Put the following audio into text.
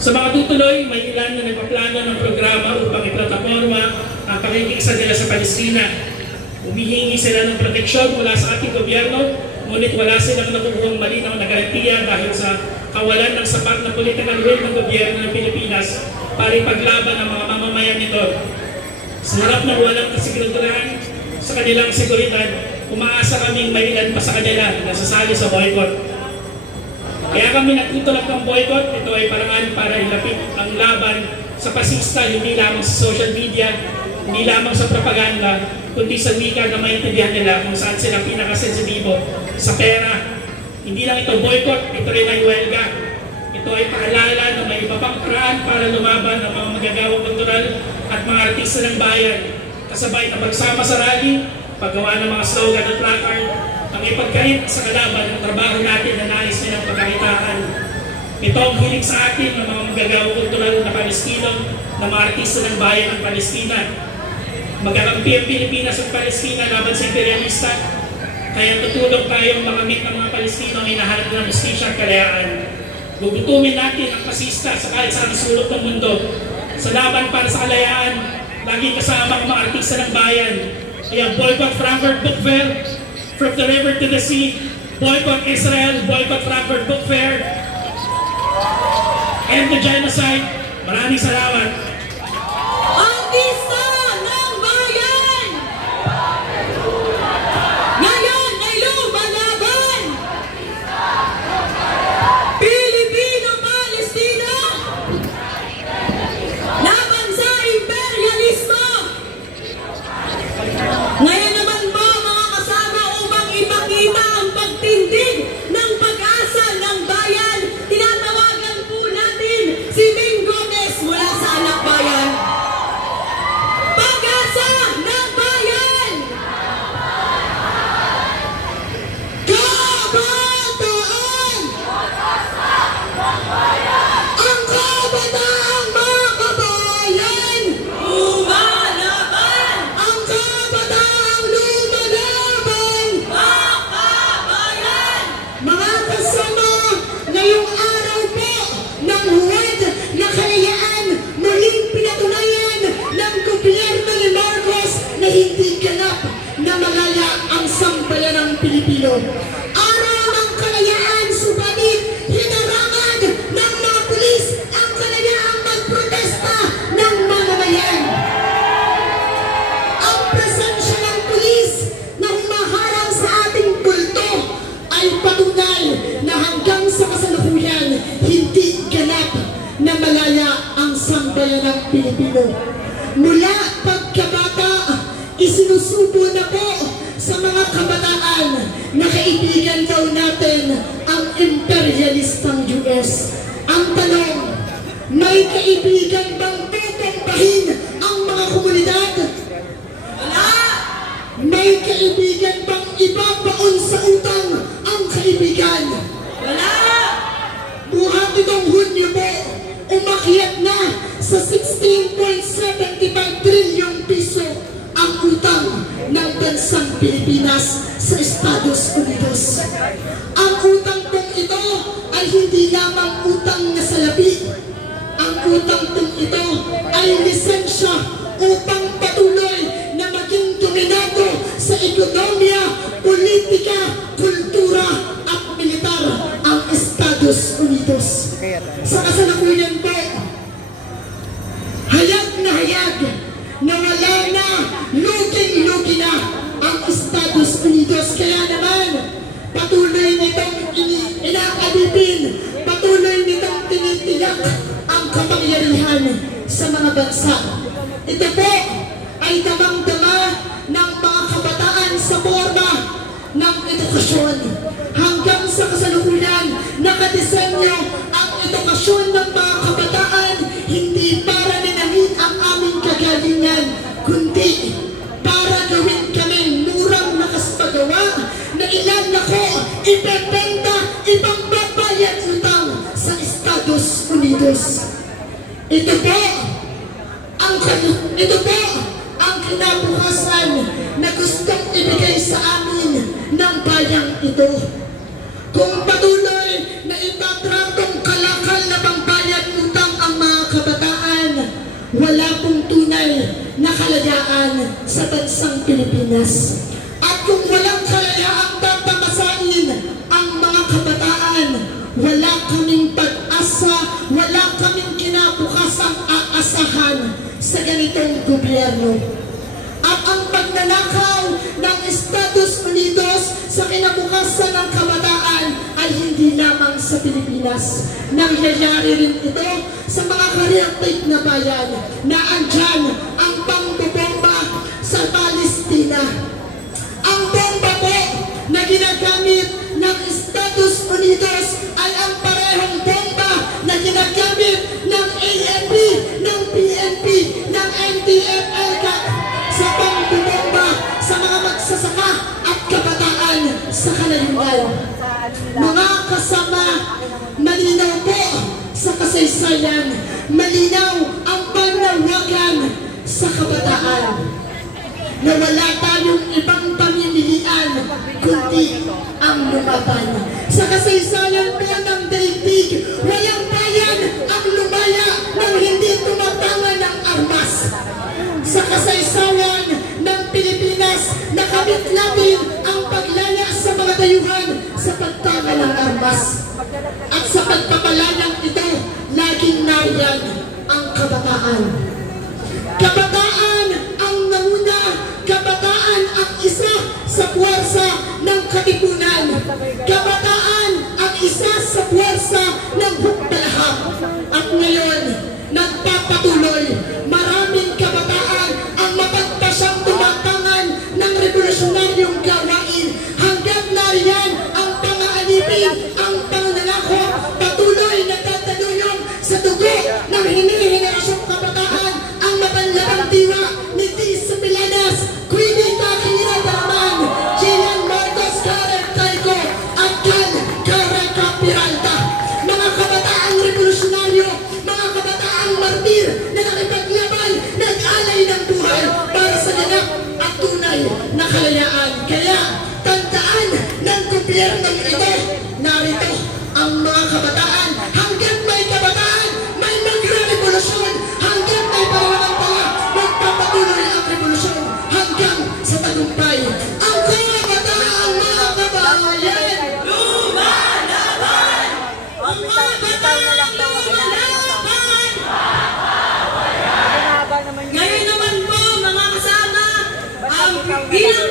Sa mga tutuloy, may ilan na nagpaplano ng programa upang iplataforma ang pakikisa nila sa Palestina. Humihingi sila ng proteksyon mula sa ating gobyerno, ngunit wala silang nakukuhang malinaw na garantiya dahil sa kawalan ng sapat na political will ng gobyerno ng Pilipinas para ipaglaban ang mga mamamayan nito. Sa harap ng walang kasiguraduhan sa kanilang seguridad, umaasa kaming may ilan pa sa kanila na sasali sa boycott. Kaya kami nagtutulak ng boycott. Ito ay paraan para ilapit ang laban sa pasista, hindi lamang sa social media, hindi lamang sa propaganda, kundi sa wika na maintindihan nila kung saan sila pinakasensitibo sa pera. Hindi lang ito boycott, ito rin ay huelga. Ito ay paalala na may iba pang paraan para lumaban ang mga magagawang kultural at mga artista ng bayan, kasabay na pagsama sa rally, paggawa ng mga slogan at placard, ang ipagkait sa kalaban ng trabaho natin na nais nilang pagkakitaan. Ito ang hilig sa atin ng mga magagawang kultural na Palestino, na mga artista ng bayan ng Palestina. Magkakampi ang Pilipinas at Palestina laban sa imperialista, kaya tutulong tayong makamit ng mga Palestino ang hinahanap ng justisya at kalayaan. Gugutumin natin ang pasista sa kahit saan sulok ng mundo. Sa laban para sa kalayaan, lagi kasama ang mga artista ng bayan. Kaya boycott Frankfurt Book Fair, From the River to the Sea, boycott Israel, boycott Frankfurt Book Fair, end the genocide. Maraming salamat. Artista ng bayan! Ngayon ay lumalaban! Pilipino-Palestina! Laban sa imperialismo! Ngayon naman po mga kasama, upang ipakita ang pagtindig ng pag-asa ng bayan, tinatawagan po natin si Ming Gomez mula sa Anak Bayan. Pag-asa ng bayan! Kabataan! Ang kabataang mga kabayan! Lumalaban! Ang kabataang lumalaban! Makabayan! Mga kasama, ngayong araw po ng Huwad na Kalayaan, muling pinatunayan ng gobyerno ni Marcos na hindi ganap na malaya ang sambayan ng Pilipino. Araw ng kalayaan, subalit hinarangan ng mga pulis ang kalayaang magprotesta ng mamamayan. Ang presensya ng pulis na humaharang sa ating bulto ay patunay na hanggang sa kasalukuyan hindi ganap na malaya ang sambayan ng Pilipino. Mula pagkabata, isinusubo na po sa mga kabataan na kaibigan daw natin ang imperialistang US. Ang tanong, may kaibigan bang tutumbahin ang mga komunidad? Wala! May kaibigan bang ibabaon sa utang ang kaibigan? Wala! Buhat itong Hunyo po, umakyat na sa 16.75 trilyong piso ang utang ng bansang Pilipinas sa Estados Unidos. Ang utang pong ito ay hindi lamang utang na salapi. Ang utang pong ito ay lisensya upang patuloy na maging dominado sa ekonomiya, politika, kultura at militar ang Estados Unidos. Sa kasalukuyan po, hayag na hayag na wala na, luging-lugi na ang Estados Unidos. Kaya naman, patuloy nitong inakadipin, patuloy nitong tinitiyak ang kapangyarihan sa mga bansa. Ito po ay damang-dama ng mga kabataan sa forma ng edukasyon. Hanggang sa kasalukuyan, nakadesenyo ang edukasyon ng mga kabataan hindi para ninahin ang aming kagalingan, kundi para gawin kami murang nakaspagawa na ilan ako ibebenta, ibang babayad utang sa Estados Unidos. Ito po ang kinabukasan na gustong ibigay sa amin ng bayang ito. Kung patuloy na itatratong kalakal na pambayad utang kalayaan sa bansang Pilipinas. At kung walang kalayaang tatamasain ang mga kabataan, wala kaming pag-asa, wala kaming kinabukasang aasahan sa ganitong gobyerno. At ang pagnanakaw ng Estados Unidos sa kinabukasan ng kabataan ay hindi lamang sa Pilipinas. Nangyayari rin ito sa mga kareaktive na bayan na andyan ang pangbobomba sa Palestina. Ang bomba po na ginagamit ng Estados Unidos ay ang parehong bomba na ginagamit ng AFP, ng PNP, ng NDF-ELCAT sa pangbobomba sa mga magsasaka at kabataan sa kalayuan. Mga kasama, malinaw po sa kasaysayan, malinaw ang panawagan sa kabataan na wala tayong ibang pamimilian kundi ang lumaban. Sa kasaysayan po ng daigdig, walang bayan ang lumaya nang hindi tumatama ng armas. Sa kasaysayan ng Pilipinas, nakamit natin ang paglaya sa mga dayuhan sa pagtama ng armas. At sa pagpapalayang ito, laging nariyan ang kabataan. Kabataan ang nauna, kabataan ang isa sa puwersa ng katipunan. Kabataan ang isa sa puwersa ng hukbalahap. At ngayon, nagpapatuloy, maraming kabataan ang mapagpasyang tumatangan ng revolusyonaryong gawain hanggang nariyan ang pangaanipin, ang pananakot, patuloy na tataluyong sa dugo ng hinihinerasyong kabataan ang mabanlabang diwa ni Tisa Pilanas, Queenie Takira Daman, Gian Marcos Karen Taiko, at Kan Kareka Piralta. Mga kabataang revolusyonaryo, mga kabataang martir na nakipaglaban, nag-alay ng buhay para sa ganap at tunay na kalayaan. Kaya, tandaan ng gobyernong ito, narito ang mga kabataan. Hanggang may kabataan, may magre-revolusyon. Hanggang may pananampalataya, magpapatuloy ang revolusyon hanggang sa tagumpay. Ang kabataan, mga kabayan, lumalaban! Ang kabataan, lumalaban! Ngayon naman po, mga kasama, ang bilang